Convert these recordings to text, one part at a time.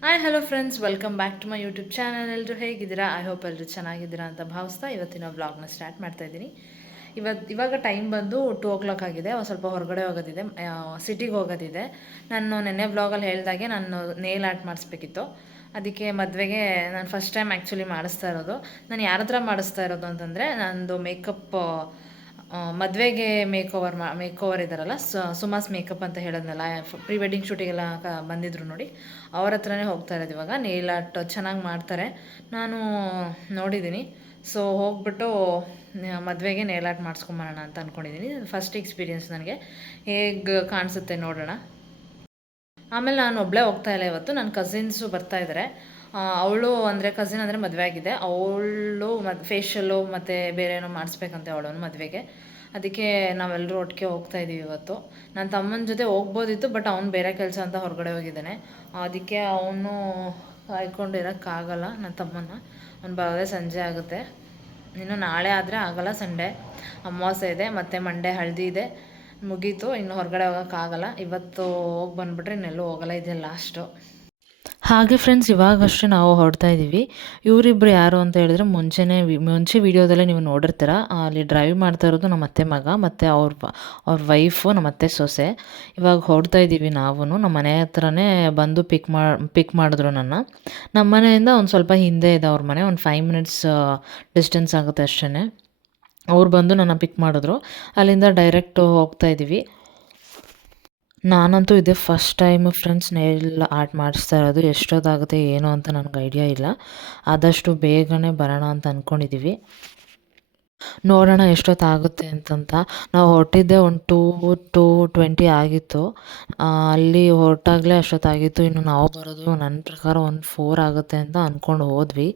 Hi hello friends welcome back to my YouTube channel ಎಲ್ಲರೂ ಹೇಗಿದ್ದೀರಾ? I hope ಎಲ್ಲರೂ ಚೆನ್ನಾಗಿದ್ದೀರಾ ಅಂತ ಭಾವಿಸ್ತಾ ಇವತ್ತಿನ ವ್ಲಾಗ್ನ ಸ್ಟಾರ್ಟ್ ಮಾಡ್ತಾ ಇದ್ದೀನಿ. ಇವತ್ತು ಇವಾಗ ಟೈಮ್ ಬಂದು ಟೂ ಓ ಕ್ಲಾಕ್ ಆಗಿದೆ. ಒಂದು ಸ್ವಲ್ಪ ಹೊರಗಡೆ ಹೋಗೋದಿದೆ. ಸಿಟಿಗೆ ಹೋಗೋದಿದೆ. ನಾನು ನೆನ್ನೆ ವ್ಲಾಗಲ್ಲಿ ಹೇಳಿದಾಗೆ ನಾನು ನೇಲ್ ಆರ್ಟ್ ಮಾಡಿಸ್ಬೇಕಿತ್ತು. ಅದಕ್ಕೆ ಮದುವೆಗೆ ನಾನು ಫಸ್ಟ್ ಟೈಮ್ ಆ್ಯಕ್ಚುಲಿ ಮಾಡಿಸ್ತಾ ಇರೋದು. ನಾನು ಯಾರ ಹತ್ರ ಮಾಡಿಸ್ತಾ ಇರೋದು ಅಂತಂದರೆ, ನಂದು ಮೇಕಪ್ ಮದುವೆಗೆ ಮೇಕ್ ಓವರ್ ಮಾ ಮೇಕ್ ಓವರ್ ಇದ್ದಾರಲ್ಲ ಸುಮಾಸ್ ಮೇಕಪ್ ಅಂತ ಹೇಳೋದ್ನಲ್ಲ ಪ್ರೀ ವೆಡ್ಡಿಂಗ್ ಶೂಟಿಗೆಲ್ಲ ಬಂದಿದ್ರು ನೋಡಿ. ಅವ್ರ ಹತ್ರನೇ ಹೋಗ್ತಾ ಇರೋದು ಇವಾಗ. ನೇಲ್ ಆರ್ಟ್ ಚೆನ್ನಾಗಿ ಮಾಡ್ತಾರೆ. ನಾನು ನೋಡಿದ್ದೀನಿ ಸೊ ಹೋಗ್ಬಿಟ್ಟು ಮದುವೆಗೆ ನೇಲ್ ಆರ್ಟ್ ಮಾಡಿಸ್ಕೊಂಬರೋಣ ಅಂತ ಅಂದ್ಕೊಂಡಿದ್ದೀನಿ ಫಸ್ಟ್ ಎಕ್ಸ್ಪೀರಿಯೆನ್ಸ್ ನನಗೆ. ಹೇಗೆ ಕಾಣಿಸುತ್ತೆ ನೋಡೋಣ. ಆಮೇಲೆ ನಾನು ಒಬ್ಬಳೇ ಹೋಗ್ತಾ ಇಲ್ಲ ಇವತ್ತು. ನನ್ನ ಕಸಿನ್ಸು ಬರ್ತಾ ಇದ್ದಾರೆ ಅವಳು ಅಂದರೆ ಕಸಿನ್ ಅಂದರೆ ಮದುವೆ ಆಗಿದೆ. ಅವಳು ಮತ್ತು ಫೇಶಿಯಲ್ಲು ಮತ್ತು ಬೇರೆ ಏನೋ ಮಾಡಿಸ್ಬೇಕಂತೆ ಅವಳನ್ನು ಮದುವೆಗೆ. ಅದಕ್ಕೆ ನಾವೆಲ್ಲರೂ ಒಟ್ಟಿಗೆ ಹೋಗ್ತಾ ಇದ್ದೀವಿ ಇವತ್ತು. ನನ್ನ ತಮ್ಮನ ಜೊತೆ ಹೋಗ್ಬೋದಿತ್ತು ಬಟ್ ಅವ್ನು ಬೇರೆ ಕೆಲಸ ಅಂತ ಹೊರಗಡೆ ಹೋಗಿದ್ದಾನೆ. ಅದಕ್ಕೆ ಅವನು ಕಾಯ್ಕೊಂಡು ಇರೋಕ್ಕಾಗಲ್ಲ ನನ್ನ ತಮ್ಮನ ಅವ್ನು ಬರೋದೇ ಸಂಜೆ ಆಗುತ್ತೆ. ಇನ್ನು ನಾಳೆ ಆದರೆ ಆಗಲ್ಲ ಸಂಡೇ ಅಮಾವಾಸ್ಯೆ ಇದೆ, ಮತ್ತು ಮಂಡೇ ಹಳದಿ ಇದೆ. ಮುಗೀತು, ಇನ್ನು ಹೊರಗಡೆ ಹೋಗೋಕ್ಕಾಗಲ್ಲ. ಇವತ್ತು ಹೋಗಿ ಬಂದುಬಿಟ್ರೆ ಇನ್ನೆಲ್ಲೂ ಹೋಗಲ್ಲ, ಇದೆ ಲಾಸ್ಟು ಹಾಗೆ ಫ್ರೆಂಡ್ಸ್ ಇವಾಗಷ್ಟೇ ನಾವು ಹೊರಡ್ತಾ ಇದ್ದೀವಿ ಇವರಿಬ್ಬರು ಯಾರು ಅಂತ ಹೇಳಿದ್ರೆ ಮುಂಚೆನೇ ಮುಂಚೆ ವೀಡಿಯೋದಲ್ಲೇ ನೀವು ನೋಡಿರ್ತೀರ. ಅಲ್ಲಿ ಡ್ರೈವ್ ಮಾಡ್ತಾ ಇರೋದು ನಮ್ಮ ಅತ್ತೆ ಮಗ, ಮತ್ತು ಅವ್ರ ಅವ್ರ ವೈಫು ನಮ್ಮ ಅತ್ತೆ ಸೊಸೆ. ಇವಾಗ ಹೊಡ್ತಾ ಇದ್ದೀವಿ ನಾವು ನಮ್ಮ ಮನೆ ಹತ್ರನೇ ಬಂದು ಪಿಕ್ ಮಾಡಿ ಪಿಕ್ ಮಾಡಿದ್ರು ನನ್ನ. ನಮ್ಮ ಮನೆಯಿಂದ ಒಂದು ಸ್ವಲ್ಪ ಹಿಂದೆ ಇದೆ ಅವ್ರ ಮನೆ, ಒಂದು ಫೈವ್ ಮಿನಿಟ್ಸ್ ಡಿಸ್ಟೆನ್ಸ್ ಆಗುತ್ತೆ ಅಷ್ಟೇ ಅವ್ರು ಬಂದು ನನ್ನ ಪಿಕ್ ಮಾಡಿದ್ರು. ಅಲ್ಲಿಂದ ಡೈರೆಕ್ಟ್ ಹೋಗ್ತಾ ಇದ್ದೀವಿ ನಾನಂತೂ ಇದೇ first time friends nail art ಮಾಡಿಸ್ತಾ ಇರೋದು. ಎಷ್ಟೊತ್ತಾಗುತ್ತೆ, ಏನು ಅಂತ ನನಗೆ ಐಡಿಯಾ ಇಲ್ಲ. ಆದಷ್ಟು ಬೇಗನೆ ಬರೋಣ ಅಂತ ಅಂದ್ಕೊಂಡಿದ್ದೀವಿ ನೋಡೋಣ ಎಷ್ಟೊತ್ತಾಗುತ್ತೆ ಅಂತಂತ. ನಾವು ಹೊರಟಿದ್ದೆ ಒಂದು ಟೂ ಟೂ ಟ್ವೆಂಟಿ ಆಗಿತ್ತು. ಅಲ್ಲಿ ಹೊರಟಾಗಲೇ ಅಷ್ಟೊತ್ತಾಗಿತ್ತು. ಇನ್ನು ನಾವು ಬರೋದು ನನ್ನ ಪ್ರಕಾರ ಒಂದು ಫೋರ್ ಆಗುತ್ತೆ ಅಂತ ಅಂದ್ಕೊಂಡು ಹೋದ್ವಿ.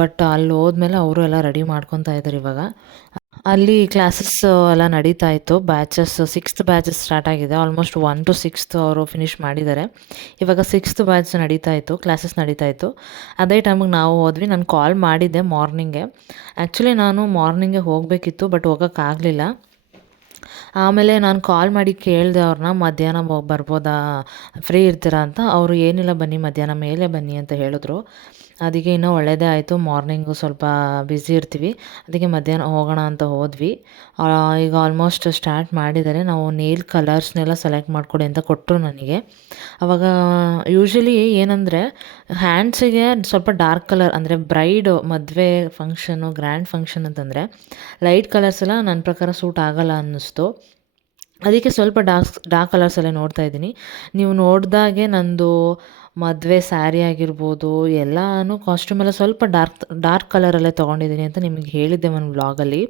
ಬಟ್ ಅಲ್ಲಿ ಹೋದ್ಮೇಲೆ ಅವರು ಎಲ್ಲ ರೆಡಿ ಮಾಡ್ಕೊತಾ ಇದ್ದಾರೆ ಇವಾಗ. ಅಲ್ಲಿ ಕ್ಲಾಸಸ್ ಎಲ್ಲ ನಡೀತಾ ಇತ್ತು. ಬ್ಯಾಚಸ್ ಸಿಕ್ಸ್ತ್ ಬ್ಯಾಚಸ್ ಸ್ಟಾರ್ಟ್ ಆಗಿದೆ. ಆಲ್ಮೋಸ್ಟ್ ಒನ್ ಟು ಸಿಕ್ಸ್ತ್ ಅವರು ಫಿನಿಷ್ ಮಾಡಿದ್ದಾರೆ. ಇವಾಗ ಸಿಕ್ಸ್ತ್ ಬ್ಯಾಚ್ ನಡೀತಾ ಇತ್ತು ಕ್ಲಾಸಸ್ ನಡೀತಾ ಇತ್ತು. ಅದೇ ಟೈಮಿಗೆ ನಾವು ಹೋದ್ವಿ. ನಾನು ಕಾಲ್ ಮಾಡಿದ್ದೆ ಮಾರ್ನಿಂಗೆ ಆ್ಯಕ್ಚುಲಿ ನಾನು ಮಾರ್ನಿಂಗೆ ಹೋಗಬೇಕಿತ್ತು ಬಟ್ ಹೋಗೋಕ್ಕಾಗಲಿಲ್ಲ ಆಮೇಲೆ ನಾನು ಕಾಲ್ ಮಾಡಿ ಕೇಳಿದೆ ಅವ್ರನ್ನ ಮಧ್ಯಾಹ್ನ ಬರ್ಬೋದಾ? ಫ್ರೀ ಇರ್ತೀರಾ ಅಂತ? ಅವರು, ಏನಿಲ್ಲ ಬನ್ನಿ, ಮಧ್ಯಾಹ್ನ ಮೇಲೆ ಬನ್ನಿ, ಅಂತ ಹೇಳಿದ್ರು. ಅದಕ್ಕೆ ಇನ್ನೂ ಒಳ್ಳೆಯದೇ ಆಯಿತು. ಮಾರ್ನಿಂಗು ಸ್ವಲ್ಪ ಬ್ಯುಸಿ ಇರ್ತೀವಿ. ಅದಕ್ಕೆ ಮಧ್ಯಾಹ್ನ ಹೋಗೋಣ ಅಂತ ಹೋದ್ವಿ. ಈಗ ಆಲ್ಮೋಸ್ಟ್ ಸ್ಟಾರ್ಟ್ ಮಾಡಿದ್ದಾರೆ. ನಾವು ನೀಲ್ ಕಲರ್ಸ್ನೆಲ್ಲ ಸೆಲೆಕ್ಟ್ ಮಾಡಿಕೊಡಿ ಅಂತ ಕೊಟ್ಟರು ನನಗೆ. ಅವಾಗ ಯೂಶ್ವಲಿ ಏನಂದರೆ ಹ್ಯಾಂಡ್ಸಿಗೆ ಸ್ವಲ್ಪ ಡಾರ್ಕ್ ಕಲರ್ ಅಂದರೆ ಬ್ರೈಡು ಮದುವೆ ಫಂಕ್ಷನು ಗ್ರ್ಯಾಂಡ್ ಫಂಕ್ಷನ್ ಅಂತಂದರೆ ಲೈಟ್ ಕಲರ್ಸ್ ಎಲ್ಲ ನನ್ನ ಪ್ರಕಾರ ಸೂಟ್ ಆಗೋಲ್ಲ ಅನ್ನಿಸ್ತು. ಅದಕ್ಕೆ ಸ್ವಲ್ಪ ಡಾರ್ಕ್ ಡಾರ್ಕ್ ಕಲರ್ಸಲ್ಲೇ ನೋಡ್ತಾ ಇದ್ದೀನಿ. ನೀವು ನೋಡಿದಾಗೆ ನಂದು ಮದುವೆ ಸ್ಯಾರಿ ಆಗಿರ್ಬೋದು, ಎಲ್ಲನೂ ಕಾಸ್ಟ್ಯೂಮ್ ಎಲ್ಲ ಸ್ವಲ್ಪ ಡಾರ್ಕ್ ಡಾರ್ಕ್ ಕಲರಲ್ಲೇ ತೊಗೊಂಡಿದ್ದೀನಿ ಅಂತ ನಿಮಗೆ ಹೇಳಿದ್ದೆ ಒಂದು ವ್ಲಾಗಲ್ಲಿ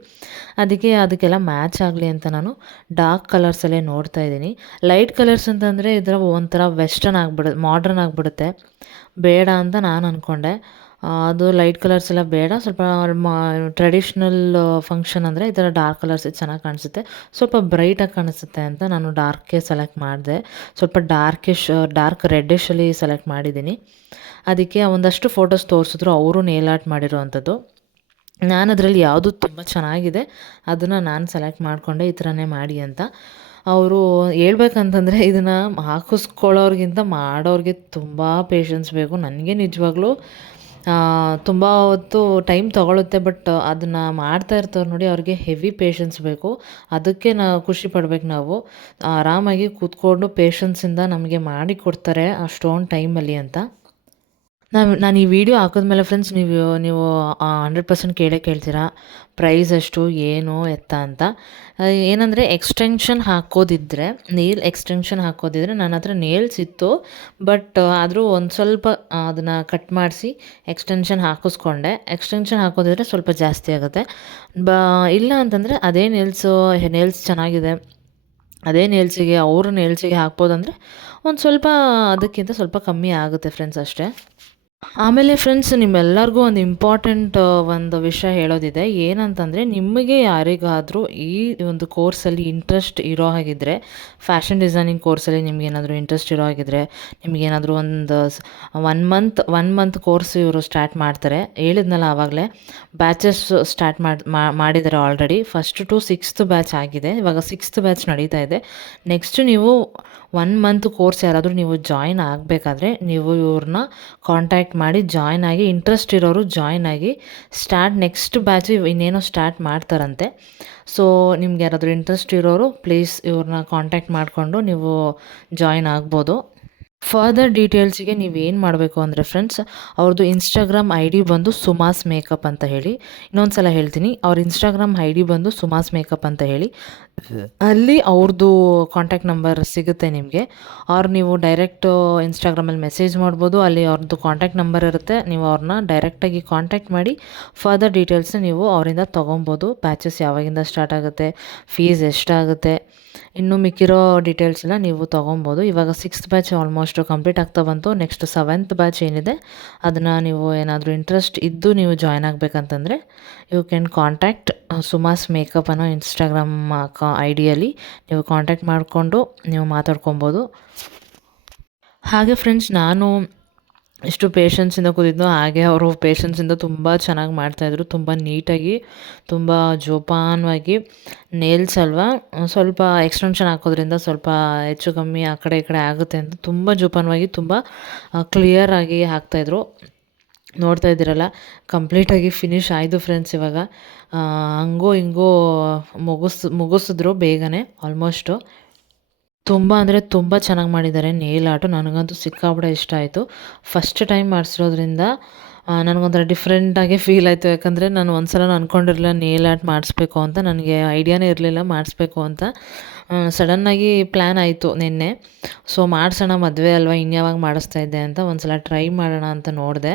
ಅದಕ್ಕೆ ಅದಕ್ಕೆಲ್ಲ ಮ್ಯಾಚ್ ಆಗಲಿ ಅಂತ ನಾನು ಡಾರ್ಕ್ ಕಲರ್ಸಲ್ಲೇ ನೋಡ್ತಾ ಇದ್ದೀನಿ. ಲೈಟ್ ಕಲರ್ಸ್ ಅಂತಂದರೆ ಇದರ ಒಂಥರ ವೆಸ್ಟರ್ನ್ ಆಗಿಬಿಡ ಮಾಡ್ರನ್ ಆಗಿಬಿಡುತ್ತೆ. ಬೇಡ ಅಂತ ನಾನು ಅಂದ್ಕೊಂಡೆ ಅದು ಲೈಟ್ ಕಲರ್ಸ್ ಎಲ್ಲ ಬೇಡ. ಸ್ವಲ್ಪ ಟ್ರೆಡಿಷ್ನಲ್ ಫಂಕ್ಷನ್ ಅಂದರೆ ಈ ಥರ ಡಾರ್ಕ್ ಕಲರ್ಸ್ ಚೆನ್ನಾಗಿ ಕಾಣಿಸುತ್ತೆ. ಸ್ವಲ್ಪ ಬ್ರೈಟಾಗಿ ಕಾಣಿಸುತ್ತೆ ಅಂತ ನಾನು ಡಾರ್ಕೇ ಸೆಲೆಕ್ಟ್ ಮಾಡಿದೆ. ಸ್ವಲ್ಪ ಡಾರ್ಕಿಶ್ ಡಾರ್ಕ್ ರೆಡ್ಡಿಶಲ್ಲಿ ಸೆಲೆಕ್ಟ್ ಮಾಡಿದ್ದೀನಿ. ಅದಕ್ಕೆ ಒಂದಷ್ಟು ಫೋಟೋಸ್ ತೋರಿಸಿದ್ರು ಅವರು ನೇಲ್ ಆರ್ಟ್ ಮಾಡಿರೋವಂಥದ್ದು. ನಾನು ಅದರಲ್ಲಿ ಯಾವುದು ತುಂಬ ಚೆನ್ನಾಗಿದೆ. ಅದನ್ನು ನಾನು ಸೆಲೆಕ್ಟ್ ಮಾಡಿಕೊಂಡೆ ಈ ಥರನೇ ಮಾಡಿ ಅಂತ. ಅವರು ಹೇಳ್ಬೇಕಂತಂದರೆ ಇದನ್ನು ಹಾಕಿಸ್ಕೊಳ್ಳೋರಿಗಿಂತ ಮಾಡೋರಿಗೆ ತುಂಬ ಪೇಷನ್ಸ್ ಬೇಕು. ನನಗೆ ನಿಜವಾಗ್ಲೂ ತುಂಬ ಹೊತ್ತು ಟೈಮ್ ತೊಗೊಳುತ್ತೆ ಬಟ್ ಅದನ್ನು ಮಾಡ್ತಾ ಇರ್ತಾರೆ ನೋಡಿ ಅವ್ರಿಗೆ ಹೆವಿ ಪೇಷನ್ಸ್ ಬೇಕು. ಅದಕ್ಕೆ ನಾವು ಖುಷಿ ಪಡ್ಬೇಕು ನಾವು. ಆರಾಮಾಗಿ ಕೂತ್ಕೊಂಡು ಪೇಷನ್ಸಿಂದ ನಮಗೆ ಮಾಡಿ ಕೊಡ್ತಾರೆ ಅಷ್ಟೊಂದು ಟೈಮಲ್ಲಿ ಅಂತ. ನಾನು ನಾನು ಈ ವಿಡಿಯೋ ಹಾಕಿದ್ಮೇಲೆ ಫ್ರೆಂಡ್ಸ್ ನೀವು ನೀವು ಹಂಡ್ರೆಡ್ ಪರ್ಸೆಂಟ್ ಕೇಳೇ ಕೇಳ್ತೀರಾ. ಪ್ರೈಸ್ ಅಷ್ಟು ಏನು, ಎತ್ತ ಅಂತ. ಏನಂದರೆ ಎಕ್ಸ್ಟೆನ್ಷನ್ ಹಾಕೋದಿದ್ದರೆ ನೇಲ್ ಎಕ್ಸ್ಟೆನ್ಷನ್ ಹಾಕೋದಿದ್ರೆ ನನ್ನ ಹತ್ರ ನೇಲ್ಸ್ ಇತ್ತು ಬಟ್ ಆದರೂ ಒಂದು ಸ್ವಲ್ಪ ಅದನ್ನು ಕಟ್ ಮಾಡಿಸಿ ಎಕ್ಸ್ಟೆನ್ಷನ್ ಹಾಕಿಸ್ಕೊಂಡೆ. ಎಕ್ಸ್ಟೆನ್ಷನ್ ಹಾಕೋದಿದ್ರೆ ಸ್ವಲ್ಪ ಜಾಸ್ತಿ ಆಗುತ್ತೆ. ಬ, ಇಲ್ಲ ಅಂತಂದರೆ ಅದೇ ನೇಲ್ಸು ನೇಲ್ಸ್ ಚೆನ್ನಾಗಿದೆ. ಅದೇ ನೇಲ್ಸಿಗೆ ಅವ್ರ ನೇಲ್ಸಿಗೆ ಹಾಕ್ಬೋದಂದರೆ ಒಂದು ಸ್ವಲ್ಪ ಅದಕ್ಕಿಂತ ಸ್ವಲ್ಪ ಕಮ್ಮಿ ಆಗುತ್ತೆ ಫ್ರೆಂಡ್ಸ್ ಅಷ್ಟೇ. ಆಮೇಲೆ ಫ್ರೆಂಡ್ಸ್ ನಿಮ್ಮೆಲ್ಲರಿಗೂ ಒಂದು ಇಂಪಾರ್ಟೆಂಟ್ ಒಂದು ವಿಷಯ ಹೇಳೋದಿದೆ. ಏನಂತಂದರೆ, ನಿಮಗೆ ಯಾರಿಗಾದರೂ ಈ ಒಂದು ಕೋರ್ಸಲ್ಲಿ ಇಂಟ್ರೆಸ್ಟ್ ಇರೋ ಹಾಗಿದ್ದರೆ ಫ್ಯಾಷನ್ ಡಿಸೈನಿಂಗ್ ಕೋರ್ಸಲ್ಲಿ ನಿಮಗೇನಾದರೂ ಇಂಟ್ರೆಸ್ಟ್ ಇರೋ ಹಾಗಿದ್ರೆ ನಿಮಗೇನಾದರೂ ಒಂದು one month one month course ಇವರು ಸ್ಟಾರ್ಟ್ ಮಾಡ್ತಾರೆ. ಹೇಳಿದ್ನಲ್ಲ ಆವಾಗಲೇ ಬ್ಯಾಚಸ್ ಸ್ಟಾರ್ಟ್ ಮಾಡಿ ಮಾಡಿದ್ದಾರೆ already first to sixth batch ಆಗಿದೆ. ಇವಾಗ ಸಿಕ್ಸ್ತ್ ಬ್ಯಾಚ್ ನಡೀತಾ ಇದೆ. ನೆಕ್ಸ್ಟ್ ನೀವು ಒನ್ ಮಂತ್ ಕೋರ್ಸ್ ಯಾರಾದರೂ ನೀವು ಜಾಯಿನ್ ಆಗಬೇಕಾದ್ರೆ ನೀವು ಇವ್ರನ್ನ ಕಾಂಟ್ಯಾಕ್ಟ್ ಮಾಡಿ ಜಾಯ್ನ್ ಆಗಿ ಇಂಟ್ರೆಸ್ಟ್ ಇರೋರು ಜಾಯ್ನ್ ಆಗಿ ಸ್ಟಾರ್ಟ್ ನೆಕ್ಸ್ಟ್ ಬ್ಯಾಚು ಇನ್ನೇನೋ ಸ್ಟಾರ್ಟ್ ಮಾಡ್ತಾರಂತೆ. ಸೊ ನಿಮ್ಗೆ ಯಾರಾದರೂ ಇಂಟ್ರೆಸ್ಟ್ ಇರೋರು ಪ್ಲೀಸ್ ಇವ್ರನ್ನ ಕಾಂಟ್ಯಾಕ್ಟ್ ಮಾಡಿಕೊಂಡು ನೀವು ಜಾಯಿನ್ ಆಗ್ಬೋದು. ಫರ್ದರ್ ಡೀಟೇಲ್ಸಿಗೆ ಏನು ಮಾಡಬೇಕು ಅಂದರೆ ಫ್ರೆಂಡ್ಸ್ ಅವ್ರದ್ದು ಇನ್ಸ್ಟಾಗ್ರಾಮ್ ಐ ಡಿ ಬಂದು ಸುಮಾಸ್ ಮೇಕಪ್ ಅಂತ ಹೇಳಿ. ಇನ್ನೊಂದು ಸಲ ಹೇಳ್ತೀನಿ, ಅವ್ರ ಇನ್ಸ್ಟಾಗ್ರಾಮ್ ಐ ಡಿ ಬಂದು ಸುಮಾಸ್ ಮೇಕಪ್ ಅಂತ ಹೇಳಿ. ಅಲ್ಲಿ ಅವ್ರದ್ದು ಕಾಂಟ್ಯಾಕ್ಟ್ ನಂಬರ್ ಸಿಗುತ್ತೆ ನಿಮಗೆ. ಅವ್ರು ನೀವು ಡೈರೆಕ್ಟು ಇನ್ಸ್ಟಾಗ್ರಾಮಲ್ಲಿ ಮೆಸೇಜ್ ಮಾಡ್ಬೋದು, ಅಲ್ಲಿ ಅವ್ರದ್ದು ಕಾಂಟ್ಯಾಕ್ಟ್ ನಂಬರ್ ಇರುತ್ತೆ. ನೀವು ಅವ್ರನ್ನ ಡೈರೆಕ್ಟಾಗಿ ಕಾಂಟ್ಯಾಕ್ಟ್ ಮಾಡಿ ಫರ್ದರ್ ಡೀಟೇಲ್ಸ್ ನೀವು ಅವರಿಂದ ತೊಗೊಬೋದು. ಬ್ಯಾಚಸ್ ಯಾವಾಗಿಂದ ಸ್ಟಾರ್ಟ್ ಆಗುತ್ತೆ ಫೀಸ್ ಎಷ್ಟಾಗುತ್ತೆ, ಇನ್ನು ಮಿಕ್ಕಿರೋ ಡೀಟೇಲ್ಸ್ ಎಲ್ಲ ನೀವು ತೊಗೊಬೋದು. ಇವಾಗ ಸಿಕ್ಸ್ತ್ ಬ್ಯಾಚ್ ಆಲ್ಮೋಸ್ಟ್ ಕಂಪ್ಲೀಟ್ ಆಗ್ತಾ ಬಂತು ನೆಕ್ಸ್ಟ್ ಸೆವೆಂತ್ ಬ್ಯಾಚ್ ಏನಿದೆ. ಅದನ್ನು ನೀವು ಏನಾದರೂ ಇಂಟ್ರೆಸ್ಟ್ ಇದ್ದು ನೀವು join ಆಗಬೇಕಂತಂದರೆ you can contact Suma's makeup ಅನ್ನೋ ಇನ್ಸ್ಟಾಗ್ರಾಮ್ ಕಾ ಐಡಿಯಲ್ಲಿ ಡಿಯಲ್ಲಿ ನೀವು ಕಾಂಟ್ಯಾಕ್ಟ್ ಮಾಡಿಕೊಂಡು ನೀವು ಮಾತಾಡ್ಕೊಬೋದು. ಹಾಗೆ ಫ್ರೆಂಡ್ಸ್ ನಾನು ಎಷ್ಟು ಪೇಷನ್ಸಿಂದ ಕೂತಿದ್ನೋ ಹಾಗೆ ಅವರು ಪೇಷನ್ಸಿಂದ ತುಂಬ ಚೆನ್ನಾಗಿ ಮಾಡ್ತಾಯಿದ್ರು ತುಂಬ ನೀಟಾಗಿ, ತುಂಬ ಜೋಪಾನವಾಗಿ ನೇಲ್ಸ್ ಅಲ್ವಾ, ಸ್ವಲ್ಪ ಎಕ್ಸ್ಟೆನ್ಷನ್ ಹಾಕೋದ್ರಿಂದ ಸ್ವಲ್ಪ ಹೆಚ್ಚು ಕಮ್ಮಿ ಆ ಕಡೆ ಈ ಕಡೆ ಆಗುತ್ತೆ ಅಂತ ತುಂಬ ಜೋಪಾನವಾಗಿ, ತುಂಬ ಕ್ಲಿಯರಾಗಿ ಹಾಕ್ತಾಯಿದ್ರು ನೋಡ್ತಾ ಇದ್ದೀರಲ್ಲ ಕಂಪ್ಲೀಟಾಗಿ ಫಿನಿಶ್ ಆಯಿತು ಫ್ರೆಂಡ್ಸ್ ಇವಾಗ. ಹಂಗೋ ಹಿಂಗೋ ಮುಗಿಸ್, ಮುಗಿಸಿದ್ರು ಬೇಗನೆ ಆಲ್ಮೋಸ್ಟು ತುಂಬ ಅಂದರೆ ತುಂಬ ಚೆನ್ನಾಗಿ ಮಾಡಿದ್ದಾರೆ. ನೇಲ್ ಆರ್ಟು ನನಗಂತೂ ಸಿಕ್ಕಾಪಟ್ಟೆ ಇಷ್ಟ ಆಯಿತು. ಫಸ್ಟ್ ಟೈಮ್ ಮಾಡಿಸಿರೋದ್ರಿಂದ ನನಗೊಂಥರ ಡಿಫ್ರೆಂಟಾಗಿ ಫೀಲ್ ಆಯಿತು. ಯಾಕಂದರೆ ನಾನು ಒಂದು ಸಲ ಅಂದ್ಕೊಂಡಿರಲಿಲ್ಲ ನೇಲ್ ಆರ್ಟ್ ಮಾಡಿಸ್ಬೇಕು ಅಂತ. ನನಗೆ ಐಡಿಯಾನೇ ಇರಲಿಲ್ಲ, ಮಾಡಿಸ್ಬೇಕು ಅಂತ. ಸಡನ್ನಾಗಿ ಪ್ಲ್ಯಾನ್ ಆಯಿತು ನಿನ್ನೆ. ಸೊ ಮಾಡಿಸೋಣ, ಮದುವೆ ಅಲ್ವಾ? ಇನ್ಯಾವಾಗ ಮಾಡಿಸ್ತಾ ಇದ್ದೆ ಅಂತ ಒಂದು ಸಲ ಟ್ರೈ ಮಾಡೋಣ ಅಂತ ನೋಡಿದೆ.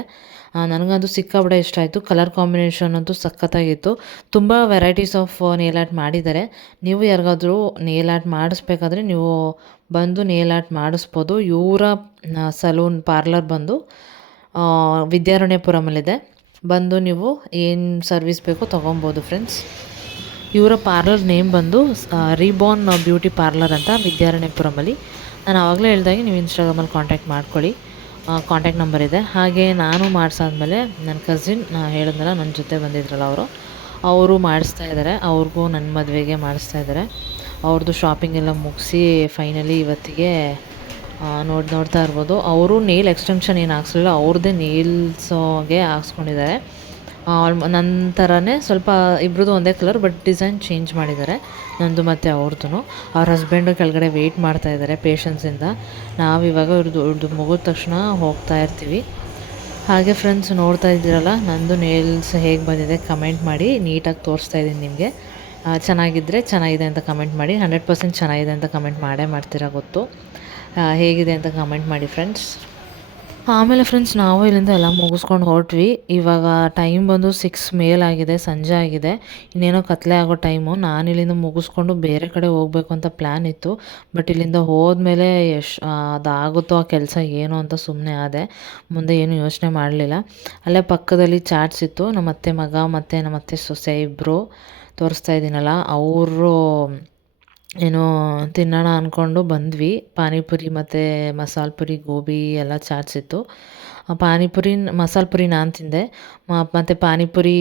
ನನಗಂತೂ ಸಿಕ್ಕಾಪಟ್ಟೆ ಇಷ್ಟ ಆಯಿತು. ಕಲರ್ ಕಾಂಬಿನೇಷನ್ ಅಂತೂ ಸಖತ್ತಾಗಿತ್ತು. ತುಂಬ ವೆರೈಟೀಸ್ ಆಫ್ ನೇಲ್ ಆರ್ಟ್ ಮಾಡಿದ್ದಾರೆ. ನೀವು ಯಾರಿಗಾದರೂ ನೇಲ್ ಆರ್ಟ್ ಮಾಡಿಸ್ಬೇಕಾದ್ರೆ ನೀವು ಬಂದು ನೇಲ್ ಆರ್ಟ್ ಮಾಡಿಸ್ಬೋದು. ಇವರ ಸಲೂನ್ ಪಾರ್ಲರ್ ಬಂದು ವಿದ್ಯಾರಣ್ಯಪುರಮಲ್ಲಿದೆ. ಬಂದು ನೀವು ಏನು ಸರ್ವಿಸ್ ಬೇಕೋ ತೊಗೊಬೋದು ಫ್ರೆಂಡ್ಸ್ ಇವರ ಪಾರ್ಲರ್ ನೇಮ್ ಬಂದು ರೀಬೋರ್ನ್ ಬ್ಯೂಟಿ ಪಾರ್ಲರ್ ಅಂತ ವಿದ್ಯಾರಣ್ಯಪುರಮಲ್ಲಿ. ನಾನು ಆವಾಗಲೇ ಹೇಳ್ದಾಗೆ ನೀವು ಇನ್ಸ್ಟಾಗ್ರಾಮಲ್ಲಿ ಕಾಂಟ್ಯಾಕ್ಟ್ ಮಾಡ್ಕೊಳ್ಳಿ. ಕಾಂಟ್ಯಾಕ್ಟ್ ನಂಬರ್ ಇದೆ. ಹಾಗೆ ನಾನು ಮಾಡಿಸಾದ್ಮೇಲೆ ನನ್ನ ಕಸಿನ್ ಹೇಳಿದ್ನಲ್ಲ ನನ್ನ ಜೊತೆ ಬಂದಿದ್ರಲ್ಲ ಅವರು ಅವರು ಮಾಡಿಸ್ತಾ ಇದ್ದಾರೆ. ಅವ್ರಿಗೂ ನನ್ನ ಮದುವೆಗೆ ಮಾಡಿಸ್ತಾ ಇದ್ದಾರೆ. ಅವ್ರದ್ದು ಶಾಪಿಂಗ್ ಎಲ್ಲ ಮುಗಿಸಿ ಫೈನಲಿ ಇವತ್ತಿಗೆ ನೋಡಿ, ನೋಡ್ತಾ ಇರ್ಬೋದು. ಅವರು ನೇಲ್ ಎಕ್ಸ್ಟೆನ್ಷನ್ ಏನು ಹಾಕ್ಸಲಿಲ್ಲ ಅವ್ರದ್ದೇ ನೇಲ್ಸೋಗೆ ಹಾಕ್ಸ್ಕೊಂಡಿದ್ದಾರೆ. ಆಲ್ಮ ನನ್ನ ಥರನೇ ಸ್ವಲ್ಪ ಇಬ್ರದ್ದು ಒಂದೇ ಕಲರ್ ಬಟ್ ಡಿಸೈನ್ ಚೇಂಜ್ ಮಾಡಿದ್ದಾರೆ. ನಂದು ಮತ್ತು ಅವ್ರದ್ದು ಅವ್ರ ಹಸ್ಬೆಂಡು ಕೆಳಗಡೆ ವೆಯ್ಟ್ ಮಾಡ್ತಾ ಇದ್ದಾರೆ ಪೇಷನ್ಸಿಂದ ನಾವು ಇವಾಗ ಇವ್ರದ್ದು ಇವ್ರದ್ದು ಮುಗಿದ ತಕ್ಷಣ ಹೋಗ್ತಾ ಇರ್ತೀವಿ. ಹಾಗೆ ಫ್ರೆಂಡ್ಸ್ ನೋಡ್ತಾ ಇದ್ದೀರಲ್ಲ, ನಂದು ನೇಲ್ಸ್ ಹೇಗೆ ಬಂದಿದೆ ಕಮೆಂಟ್ ಮಾಡಿ, ನೀಟಾಗಿ ತೋರಿಸ್ತಾ ಇದ್ದೀನಿ ನಿಮಗೆ. ಚೆನ್ನಾಗಿದ್ದರೆ ಚೆನ್ನಾಗಿದೆ ಅಂತ ಕಮೆಂಟ್ ಮಾಡಿ ಹಂಡ್ರೆಡ್ ಪರ್ಸೆಂಟ್ ಚೆನ್ನಾಗಿದೆ ಅಂತ ಕಮೆಂಟ್ ಮಾಡೇ ಮಾಡ್ತೀರಾ ಗೊತ್ತು. ಹೇಗಿದೆ ಅಂತ ಕಮೆಂಟ್ ಮಾಡಿ ಫ್ರೆಂಡ್ಸ್ ಆಮೇಲೆ ಫ್ರೆಂಡ್ಸ್ ನಾವು ಇಲ್ಲಿಂದ ಎಲ್ಲ ಮುಗಿಸ್ಕೊಂಡು ಹೊರಟ್ವಿ. ಇವಾಗ ಟೈಮ್ ಬಂದು ಸಿಕ್ಸ್ ಮೇಲಾಗಿದೆ, ಸಂಜೆ ಆಗಿದೆ. ಇನ್ನೇನೋ ಕತ್ಲೆ ಆಗೋ ಟೈಮು ನಾನು ಇಲ್ಲಿಂದ ಮುಗಿಸ್ಕೊಂಡು ಬೇರೆ ಕಡೆ ಹೋಗಬೇಕು ಅಂತ ಪ್ಲ್ಯಾನ್ ಇತ್ತು. ಬಟ್ ಇಲ್ಲಿಂದ ಹೋದ್ಮೇಲೆ ಎಷ್ಟು ಅದಾಗುತ್ತೋ, ಆ ಕೆಲಸ ಏನು ಅಂತ ಸುಮ್ಮನೆ ಆದೆ. ಮುಂದೆ ಏನು ಯೋಚನೆ ಮಾಡಲಿಲ್ಲ. ಅಲ್ಲೇ ಪಕ್ಕದಲ್ಲಿ ಚಾಟ್ಸ್ ಇತ್ತು. ನಮ್ಮ ಅತ್ತೆ ಮಗ ಮತ್ತು ನಮ್ಮ ಅತ್ತೆ ಸೊಸೆ ಇಬ್ಬರು ತೋರಿಸ್ತಾ ಇದ್ದೀನಲ್ಲ, ಅವರು ಏನೋ ತಿನ್ನೋಣ ಅಂದ್ಕೊಂಡು ಬಂದ್ವಿ. ಪಾನಿಪುರಿ ಮತ್ತು ಮಸಾಲ ಪುರಿ, ಗೋಬಿ ಎಲ್ಲ ಚಾಟ್ಸ್ ಇತ್ತು. ಪಾನಿಪುರಿ ಮಸಾಲ ಪುರಿ ನಾನು ತಿಂದೆ. ಮತ್ತು ಪಾನಿಪುರಿ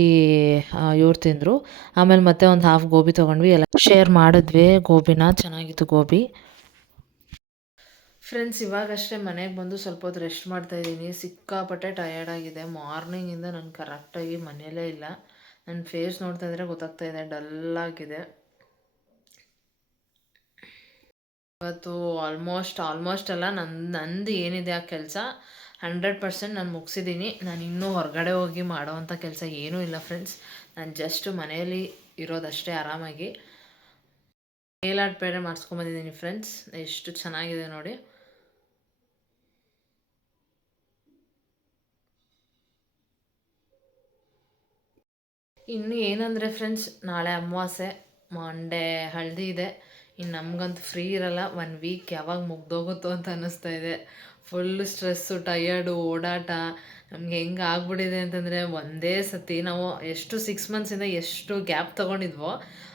ಇವ್ರು ತಿಂದರು. ಆಮೇಲೆ ಮತ್ತೆ ಒಂದು ಹಾಫ್ ಗೋಬಿ ತೊಗೊಂಡ್ವಿ. ಎಲ್ಲ ಶೇರ್ ಮಾಡಿದ್ವಿ. ಗೋಬಿನ ಚೆನ್ನಾಗಿತ್ತು ಗೋಬಿ. ಫ್ರೆಂಡ್ಸ್ ಇವಾಗಷ್ಟೇ ಮನೆಗೆ ಬಂದು ಸ್ವಲ್ಪ ಹೊತ್ತು ರೆಸ್ಟ್ ಮಾಡ್ತಾಯಿದ್ದೀನಿ ಸಿಕ್ಕಾಪಟ್ಟೆ ಟಯರ್ಡ್ ಆಗಿದೆ. ಮಾರ್ನಿಂಗಿಂದ ನಾನು ಕರೆಕ್ಟಾಗಿ ಮನೆಯಲ್ಲೇ ಇಲ್ಲ. ನನ್ನ ಫೇಸ್ ನೋಡ್ತಾ ಇದ್ರೆ ಗೊತ್ತಾಗ್ತಾ ಇದೆ ಡಲ್ಲಾಗಿದೆ ಇವತ್ತು ಆಲ್ಮೋಸ್ಟ್ ಆಲ್ಮೋಸ್ಟ್ ಅಲ್ಲ ನನ್ನ ನಂದು ಏನಿದೆ ಆ ಕೆಲಸ ಹಂಡ್ರೆಡ್ ಪರ್ಸೆಂಟ್ ನಾನು ಮುಗಿಸಿದ್ದೀನಿ ನಾನು ಇನ್ನೂ ಹೊರಗಡೆ ಹೋಗಿ ಮಾಡೋವಂಥ ಕೆಲಸ ಏನೂ ಇಲ್ಲ ಫ್ರೆಂಡ್ಸ್ ನಾನು ಜಸ್ಟ್ ಮನೆಯಲ್ಲಿ ಇರೋದಷ್ಟೇ ಆರಾಮಾಗಿ. ಮೇಲಾಡ್ ಬೇರೆ ಮಾಡಿಸ್ಕೊಂಬಂದಿದ್ದೀನಿ ಫ್ರೆಂಡ್ಸ್ ಎಷ್ಟು ಚೆನ್ನಾಗಿದೆ ನೋಡಿ. ಇನ್ನು ಏನಂದರೆ ಫ್ರೆಂಡ್ಸ್ ನಾಳೆ ಅಮಾವಾಸ್ಯೆ ಮಂಡೇ ಹಳದಿ ಇದೆ. ಇನ್ನು ನಮಗಂತೂ ಫ್ರೀ ಇರಲ್ಲ. ಒನ್ ವೀಕ್ ಯಾವಾಗ ಮುಗ್ದೋಗುತ್ತೋ ಅಂತ ಅನ್ನಿಸ್ತಾ ಇದೆ. ಫುಲ್ಲು ಸ್ಟ್ರೆಸ್ಸು ಟಯರ್ಡು ಓಡಾಟ. ನಮ್ಗೆ ಹೆಂಗೆ ಆಗ್ಬಿಟ್ಟಿದೆ ಅಂತಂದರೆ ಒಂದೇ ಸತಿ ನಾವು ಎಷ್ಟು ಸಿಕ್ಸ್ ಮಂತ್ಸಿಂದ ಎಷ್ಟು ಗ್ಯಾಪ್ ತೊಗೊಂಡಿದ್ವೋ,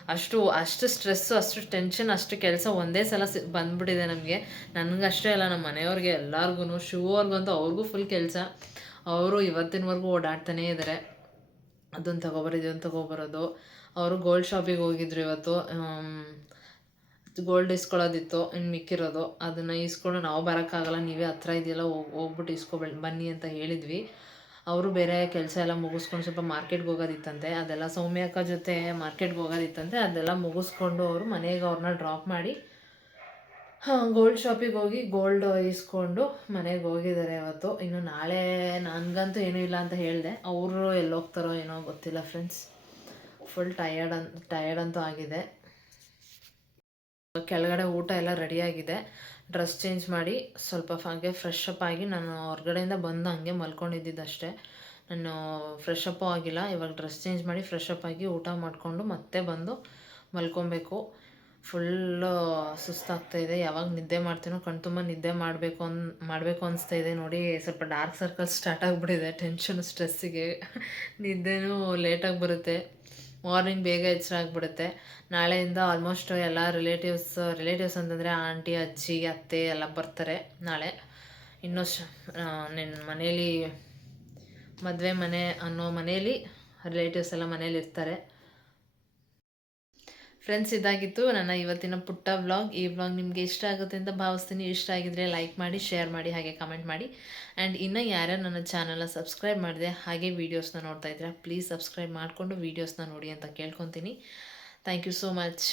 ಅಷ್ಟು ಅಷ್ಟು ಸ್ಟ್ರೆಸ್ಸು ಅಷ್ಟು ಟೆನ್ಷನ್ ಅಷ್ಟು ಕೆಲಸ ಒಂದೇ ಸಲ ಸಿ, ಬಂದ್ಬಿಟ್ಟಿದೆ ನಮಗೆ. ನನಗಷ್ಟೇ ಅಲ್ಲ ನಮ್ಮ ಮನೆಯವ್ರಿಗೆ ಎಲ್ಲರಿಗೂ ಶೂ ಅವ್ರಿಗಂತೂ ಅವ್ರಿಗೂ ಫುಲ್ ಕೆಲಸ. ಅವರು ಇವತ್ತಿನವರೆಗೂ ಓಡಾಡ್ತಾನೇ ಇದ್ದಾರೆ ಅದನ್ನು ತೊಗೊಬರೋದು ಇದನ್ನು ತೊಗೊಬರೋದು. ಅವರು ಗೋಲ್ಡ್ ಶಾಪಿಗೆ ಹೋಗಿದ್ರು ಇವತ್ತು. ಗೋಲ್ಡ್ ಇಸ್ಕೊಳ್ಳೋದಿತ್ತು ಇನ್ನು ಮಿಕ್ಕಿರೋದು, ಅದನ್ನು ಇಸ್ಕೊಂಡು ನಾವು ಬರೋಕ್ಕಾಗಲ್ಲ, ನೀವೇ ಹತ್ರ ಇದೆಯಲ್ಲ, ಹೋಗಿ, ಹೋಗ್ಬಿಟ್ಟು ಇಸ್ಕೊಬೆ, ಬನ್ನಿ ಅಂತ ಹೇಳಿದ್ವಿ. ಅವರು ಬೇರೆ ಕೆಲಸ ಎಲ್ಲ ಮುಗಿಸ್ಕೊಂಡು ಸ್ವಲ್ಪ ಮಾರ್ಕೆಟ್ಗೆ ಹೋಗೋದಿತ್ತಂತೆ, ಅದೆಲ್ಲ ಸೌಮ್ಯಕ್ಕ ಜೊತೆ ಮಾರ್ಕೆಟ್ಗೆ ಹೋಗೋದಿತ್ತಂತೆ, ಅದೆಲ್ಲ ಮುಗಿಸ್ಕೊಂಡು ಅವರು ಮನೆಗೆ ಅವ್ರನ್ನ ಡ್ರಾಪ್ ಮಾಡಿ, ಹಾಂ ಗೋಲ್ಡ್ ಶಾಪಿಗೆ ಹೋಗಿ ಗೋಲ್ಡ್ ಇಸ್ಕೊಂಡು ಮನೆಗೆ ಹೋಗಿದ್ದಾರೆ ಅವತ್ತು ಇನ್ನು ನಾಳೆ ನನಗಂತೂ ಏನೂ ಇಲ್ಲ ಅಂತ ಹೇಳಿದೆ. ಅವರು ಎಲ್ಲೋಗ್ತಾರೋ ಏನೋ ಗೊತ್ತಿಲ್ಲ ಫ್ರೆಂಡ್ಸ್ ಫುಲ್ ಟಯರ್ಡ್ ಅನ್ ಟಯರ್ಡ್ ಅಂತೂ ಆಗಿದೆ. ಕೆಳಗಡೆ ಊಟ ಎಲ್ಲ ರೆಡಿಯಾಗಿದೆ ಡ್ರೆಸ್ ಚೇಂಜ್ ಮಾಡಿ ಸ್ವಲ್ಪ ಹಾಗೆ ಫ್ರೆಶ್ ಅಪ್ ಆಗಿ ನಾನು ಹೊರಗಡೆಯಿಂದ ಬಂದು ಹಂಗೆ ಮಲ್ಕೊಂಡಿದ್ದಿದ್ದಷ್ಟೇ. ನಾನು ಫ್ರೆಶ್ ಅಪ್ಪು ಆಗಿಲ್ಲ. ಇವಾಗ ಡ್ರೆಸ್ ಚೇಂಜ್ ಮಾಡಿ ಫ್ರೆಶ್ ಅಪ್ ಆಗಿ ಊಟ ಮಾಡಿಕೊಂಡು ಮತ್ತೆ ಬಂದು ಮಲ್ಕೊಬೇಕು. ಫುಲ್ಲು ಸುಸ್ತಾಗ್ತಾ ಇದೆ. ಯಾವಾಗ ನಿದ್ದೆ ಮಾಡ್ತೀನೋ, ಕಣ್ ತುಂಬ ನಿದ್ದೆ ಮಾಡಬೇಕು ಅನ್ ಮಾಡಬೇಕು ಅನಿಸ್ತಾ ಇದೆ ನೋಡಿ. ಸ್ವಲ್ಪ ಡಾರ್ಕ್ ಸರ್ಕಲ್ ಸ್ಟಾರ್ಟ್ ಆಗಿಬಿಟ್ಟಿದೆ. ಟೆನ್ಷನ್ ಸ್ಟ್ರೆಸ್ಸಿಗೆ ನಿದ್ದೆನೂ ಲೇಟಾಗಿ ಬರುತ್ತೆ. ಮಾರ್ನಿಂಗ್ ಬೇಗ ಎಚ್ಚರಾಗ್ಬಿಡುತ್ತೆ ನಾಳೆಯಿಂದ ಆಲ್ಮೋಸ್ಟ್ ಎಲ್ಲ ರಿಲೇಟಿವ್ಸ್ ರಿಲೇಟಿವ್ಸ್ ಅಂತಂದರೆ ಆಂಟಿ ಅಜ್ಜಿ, ಅತ್ತೆ ಎಲ್ಲ ಬರ್ತಾರೆ ನಾಳೆ. ಇನ್ನೂ ನಿನ್ನ ಮನೇಲಿ ಮದುವೆ ಮನೆ ಅನ್ನೋ ಮನೇಲಿ ರಿಲೇಟಿವ್ಸ್ ಎಲ್ಲ ಮನೇಲಿ ಇರ್ತಾರೆ. ಫ್ರೆಂಡ್ಸ್ ಇದಾಗಿತ್ತು ನನ್ನ ಇವತ್ತಿನ ಪುಟ್ಟ ವ್ಲಾಗ್ ಈ ವ್ಲಾಗ್ ನಿಮಗೆ ಇಷ್ಟ ಆಗುತ್ತೆ ಅಂತ ಭಾವಿಸ್ತೀನಿ. ಇಷ್ಟ ಆಗಿದ್ರೆ ಲೈಕ್ ಮಾಡಿ ಶೇರ್ ಮಾಡಿ, ಹಾಗೆ ಕಮೆಂಟ್ ಮಾಡಿ. ಆ್ಯಂಡ್ ಇನ್ನು ಯಾರ್ಯಾರು ನನ್ನ ಚಾನಲ್ನ ಸಬ್ಸ್ಕ್ರೈಬ್ ಮಾಡಿದೆ, ಹಾಗೆ ವೀಡಿಯೋಸ್ನ ನೋಡ್ತಾ ಇದ್ದೀರಾ ಪ್ಲೀಸ್ ಸಬ್ಸ್ಕ್ರೈಬ್ ಮಾಡಿಕೊಂಡು ವೀಡಿಯೋಸ್ನ ನೋಡಿ ಅಂತ ಕೇಳ್ಕೊತೀನಿ. Thank you so much